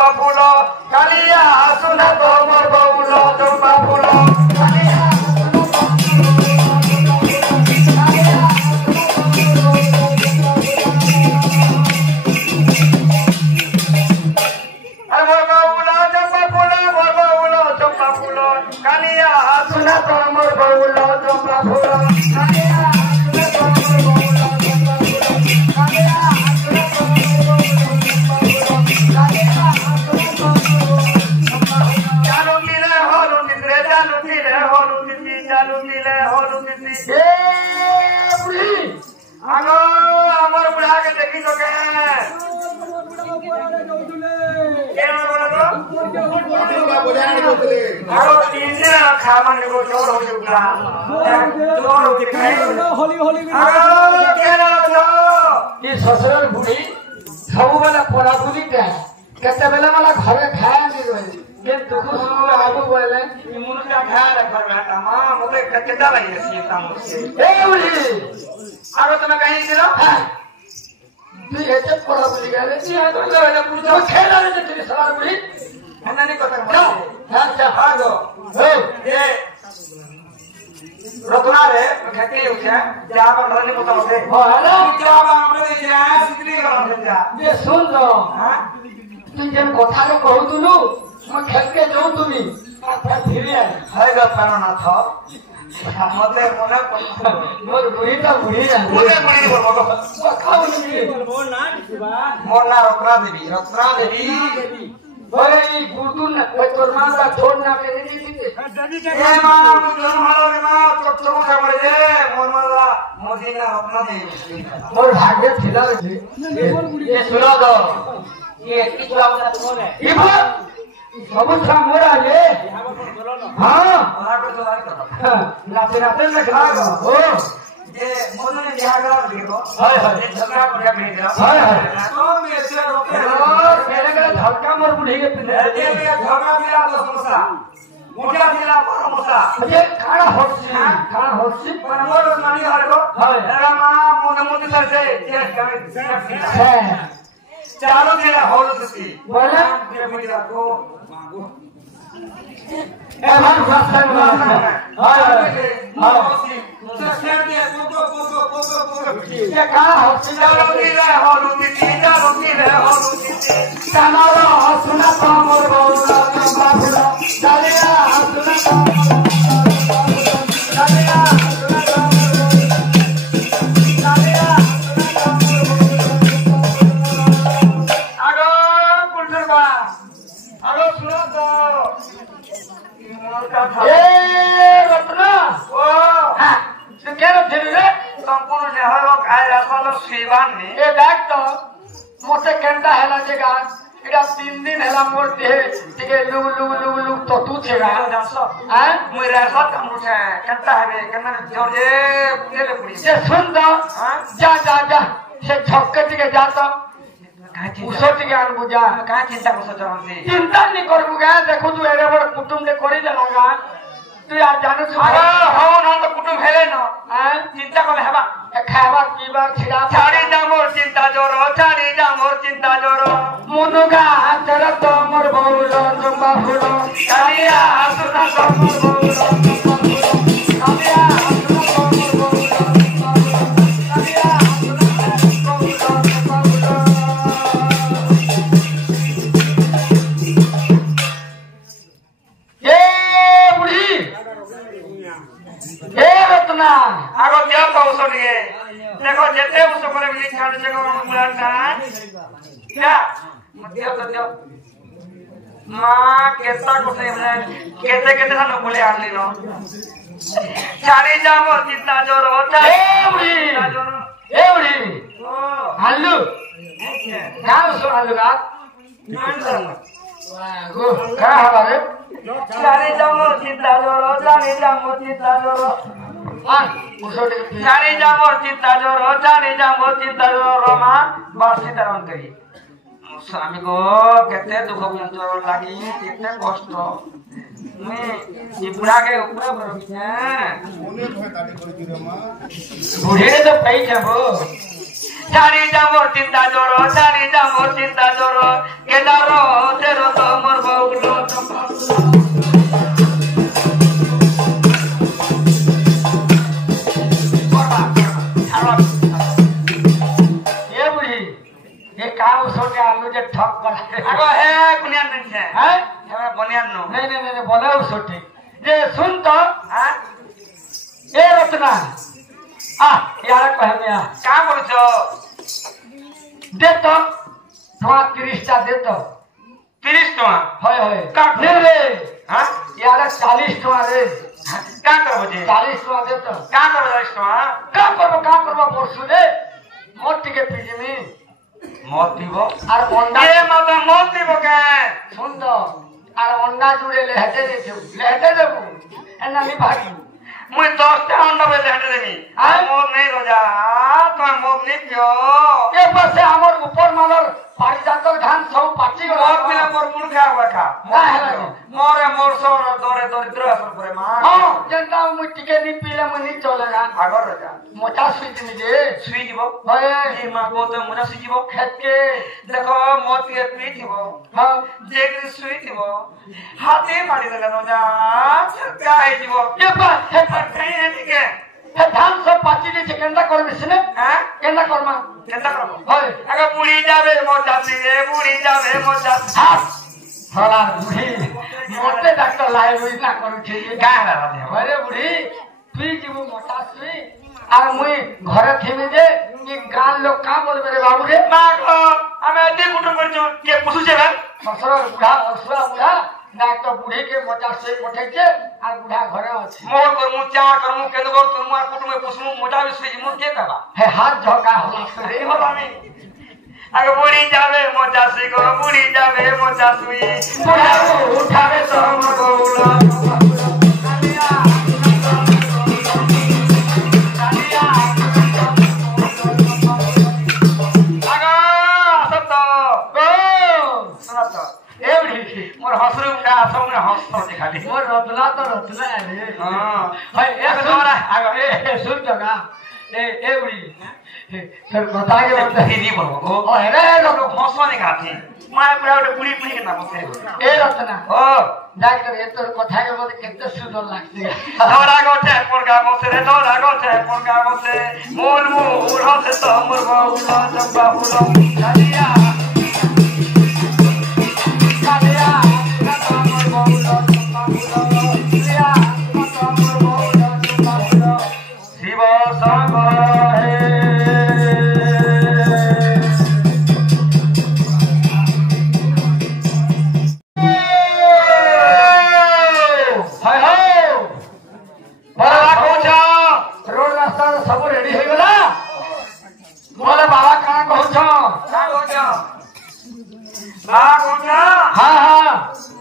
चंपा फूल कालिया सुना तो मोर बबुल चंपा फूल सुना तो मोर बबुल चंपा फूल आगो हमर बुढ़ा के देखी तो के केना बोला तो बुढ़ा ने बोलले आरो तीन दिन खावा ने को चोर हो गया चोर हो के होली होली आरो केना तो ये ससुराल बुढ़ी सब वाला पोड़ा बुली के केते बेला वाला घरे खाया नहीं रही के दुख सुख आबू बोले मुर्गा खा रखा बेटा मां मोते कचड़ा लगी सीता मुझसे ए बुढ़ी आरो तुम कहीं दिलो तू एते पोड़ा बुली गए जी हां तो ले पूछो खेला रे तेरी सवार बुढ़ी हन्ना नहीं कथा बोलो हां जा भागो हो ये रत्ना रे खके उछा जा पर रनी पता होते हो हेलो क्या बामरे दे जा सिकली कर जा ये सुन लो हां तू जन कथा रे कहू दुलु मैं खेल के जाऊं तुमी फिर आएगा पाना था मते मने मोर बुढ़ी तो बुढ़ी है मुझे बड़ी बोल खाओ नहीं बोल ना मोर ना रत्ना देवी बोले ई गुरदुन कोई तोर मां का छोड़ना के नहीं दीते ए मां मुझे मारो रे मां तो से मर जे मोर माला मोदीना रत्ना देवी मोर भाग्य थिला ये सुनो तो ये किछुआ मत कोने ई बोल सब था मोरा ये हां महाको तो लाइक कर नाते नाते लगा हो ये मोने ने बियाह करा देखो हाय हाय झगड़ा पड़िया भेज रहा हाय हाय तो मेरे से रोके मेरे का धक्का मोर बुढ़ी के पिने ये झगड़ा दिला तो समोसा मुठिया दिला पर समोसा ये खाना होसी पर मोर मानी हार को हाय मेरा मां मोने सर से ये है चारों तेरा होल सती बोला मेरे मुझे को मांगो ए मान फास्टर हां हां तो शेर दे को ये का हॉस्पिटल रे होलुती तमारो सुना तो मोर बोला बाबूला डालिया सुना तो डालिया ए रत्ना ओ हां से केरो थिले संपूर्ण नेहर लोग आए राखलो सेवान ने ए डॉक्टर मोसे केंदा हैला जगह इडा 3 दिन हैला मोर देह तिके लुग तो तू छेगा हां मोरा सब काम उठे केंदा हेबे केना जोरे पुनेले पुरी से सुन दो जा से झक्के तिके जा तो उसोट ज्ञान बुझा का चिंता को सोच हमसे चिंता नहीं करबू गा देखो तू एरे बड़ कुटुंब ने करी देलागा तू यार जानू छु हो ना तो कुटुंब हेले न हां चिंता को हेबा खावा पीवा छिड़ा छाड़ी जा मोर चिंता जोरो मुनुगा चल तो मोर बौलो चंपा फूलो कालिया सुना तो मोर बौलो चंपा फूलो कालिया आगो क्या कहू सुनिए देखो जेते उसको करे भी छाड़ जगह मुलान का क्या मध्य तो दियो मां केता को से केते सानो बोले आर लेनो छाड़ी जा मोर चिंता जोरो ए उड़ी हल्लू क्या उसको हल्लू का गो का हमारे छाड़ी जा मोर चिंता जोरो जाने जा मोर चिंता जोरो जाने जा मोर चिंता जोरो मां बासी तरह करी स्वामी को केते दुख जोर लागी केते कष्ट मैं ये बुढ़ा के ऊपर बरबिया बुढ़े तो पई छबो जाने जा मोर चिंता जोरो केदारो तेरो छक गला आगो हे बुनियाद नहीं है हैं हे बुनियाद नो नहीं बोले सोटे जे सुन तो हां ए रत्ना आ यार कह में आ का बोल छो दे तो थोड़ा 30 टा दे तो 30 टका होय का दे रे हां यार 40 टका रे का करबो जे 40 टका दे तो का करबो 40 टका का करबो परसु रे मोट के पीजी में मत दीबो আর অন্ডা ए माता मत दीबो के সুন্দর আর অন্ডা জুড়ে লেহেটে দেবো এনা নি ভাগি मुई 10 टा अंडा बेले हटे देनी आ मोर नहीं रोजा तो मोर नहीं पियो এ পাশে আমার উপর মালার পারিজাতক ধান সব পাচি গলা मोर पिला मोर मुन खा हुआ खा না হেলা मोरे मोर सो दरे दरिद्र असर करे मा हां যেটা মুই টিকে নি পিলে মুই নি চলে না आगर रोजा মোটা সুইতি নি যে सुई जीवो হয় ए मा को तो मुना सुई जीवो খেতকে देखो मत के पी जीवो हां जे के सुई जीवो हाथे मारी देले रोजा छक्का है जीवो এ পা হে कहीं है ठीक হে ধান সব পাচি দিছে কেনটা করবি সিনে हां কেনটা করমা केता करो হয় आगे बुढ़ी जावे मोटा रे बुढ़ी जावे मोटा হাত হলা বুড়ি মোটে ডাক্তার লাই রই না করুছে का है रे আরে বুড়ি তুই জীবু মোটা তুই আর মুই ঘরে থেমে যে কি গান লোক কা বলবে রে বাবু রে मा को हमें दे कुटुम करछो के पुसु छे भाई শ্বশুর বুড়া অসুরা বুড়া ডাক্তার বুড়ি কে মোটা সে পঠাইছে আর বুড়া ঘরে আছে मोर करमु चा करमु केदो कर तुम आ कुटुम पुसमु मोटा विश्व मु के करबा হে হাত ঝকা হলা रे होला नहीं आगे बुढ़ी जावे मोटा सी को बुढ़ी जावे मोटा सुई বুড়া উঠাবে তো तम गौला आगा सत्त ও सुनत এ বুড়ি मोर हसरु उंडा सबने हसतो दिखाली ও রত্না তো রত্না রে हां হয় এ आगे শুন दोरा এ শুন জগা এ বুড়ি সর কথা কে বলতে हिंदी बोलो को ও রে লোক हसो नहीं खाती माय पूरा उठे बुढ़ी पुनी के ना बसे এ রত্না ओ ডাক্তার এ তোর কথা কে বলতে কেতে সুন্দর লাগছে दोरा गोटे पोरगा बसे रे दोरा गोटे पोरगा बसे मूल मूल हसे तो मोर बाउला चंपा फूलो কালিয়া কালিয়া কাটা মোর বাউলা চম্পা ফুল কালিয়া কাটা মোর বাউলা চম্পা ফুল शिव सागर हे হায় হায় बड़ा कोचा रोड रास्ता सब रेडी हो गला बोले बाबा कहां कहछ का कोचा बा कोचा हां हां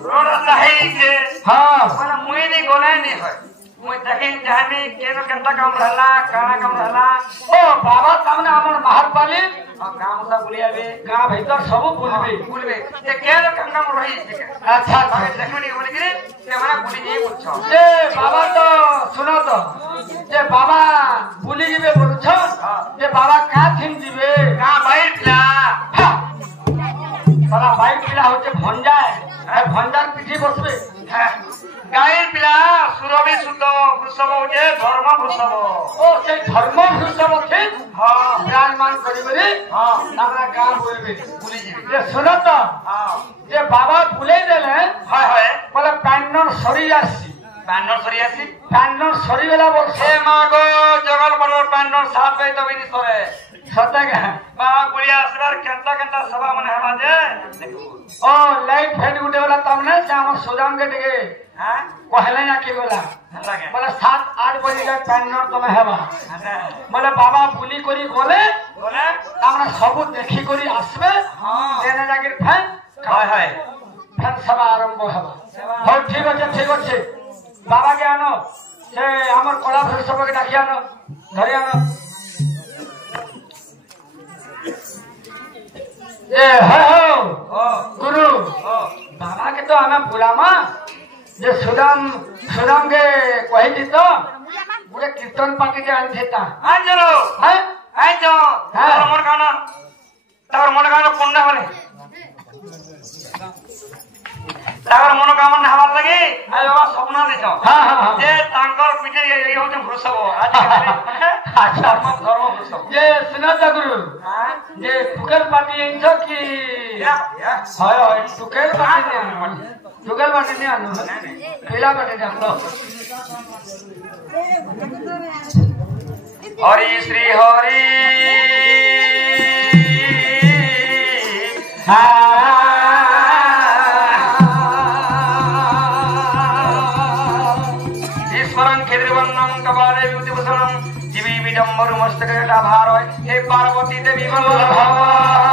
रोड सही के हां माने मुई नहीं गोले नहीं है मुई देखिन जाने केनो कंटा काम रहला काना काम रहला ओ बाबा तामने हमर महापाली और काम सब बोली आवे गां भीतर सब बोलबे बोलबे ये केनो काम काम रही अच्छा बाकी देखमनी बोली करे ते माने बोली नहीं बोलछो যে বাবা তো শুনো তো যে বাবা ভুলি যাবে বলছ যে বাবা কা থিম দিবে का बैठ ला সারা বাইক পিলা হচ্ছে ভঞ্জায় আর ভঞ্জার পিঠে বসবে गायर पिला सुरभि सुत वृषभ होजे धर्म वृषभ ও সেই ধর্ম ভূষব ঠিক हां প্রাণ মান করিবে রে हां আমরা গান বলবে बोली जी যে শুনো তো हां যে বাবা ভুলে দিলে हाय हाय বলে প্যান্নর সরি আসছি पान्नर सरियासी প্যান্নর সরিবেলা বলছে ए मागो जगल बड़र पान्नर साथ पे तो बिनी सरे সত্যকে बा गुड़िया असर केंता केंता सभा मने हला जे ও লাইট ফেট গুটে বলা তামনে সে আমার সুদাম কে দিকে हां কহলে না কি বলা লাগে বলে 7-8 বজিলে প্যান্নর তুমি হেবা আচ্ছা বলে বাবা বুলি করি গলে বলে আমরা সব দেখি করি আসবে हां দেনে জাগির ফ্যান हाय हाय ফ্যান সভা আরম্ভ হবা হল ঠিক আছে বাবাকে আনো সে আমার কলা সবাকে ডাকি আনো ধরে আনো এ হ্যাঁ ओ গুরু ओ বাবাকে তো আমি বুলামা যে সুদামকে কহিছি তো গোটে কীর্তন পার্টিকে আনছে তা आंजलो হ্যাঁ आंजो हां तार मन काना पुण्य होले तार मनोकामना हवार लगे ଆରେ ବାବା ସ୍ୱପ୍ନ ଦେଇଛ ଯେ ତାଙ୍କର ପିଠେ ଏଇ ହଉଛି ବୃଷଭ ଆଚ୍ଛା ଧର୍ମ ବୃଷଭ ଯେ ସୁନାଥ ଗୁରୁ ଯେ ଟୁକେଲ ପାଟି ଆଣିଛ କି হয় হয় টুকেল পাটি নিয়ে আনো টুকেল পাটি নিয়ে আনো পিলা পাটি নিয়ে আনো হরি শ্রী হরি ईश्वरं खेद्रवन्नं कपाले विभूतिभूषणं जीवी विडम्बरमस्तके लाभार हे पार्वती देवी मंगल भव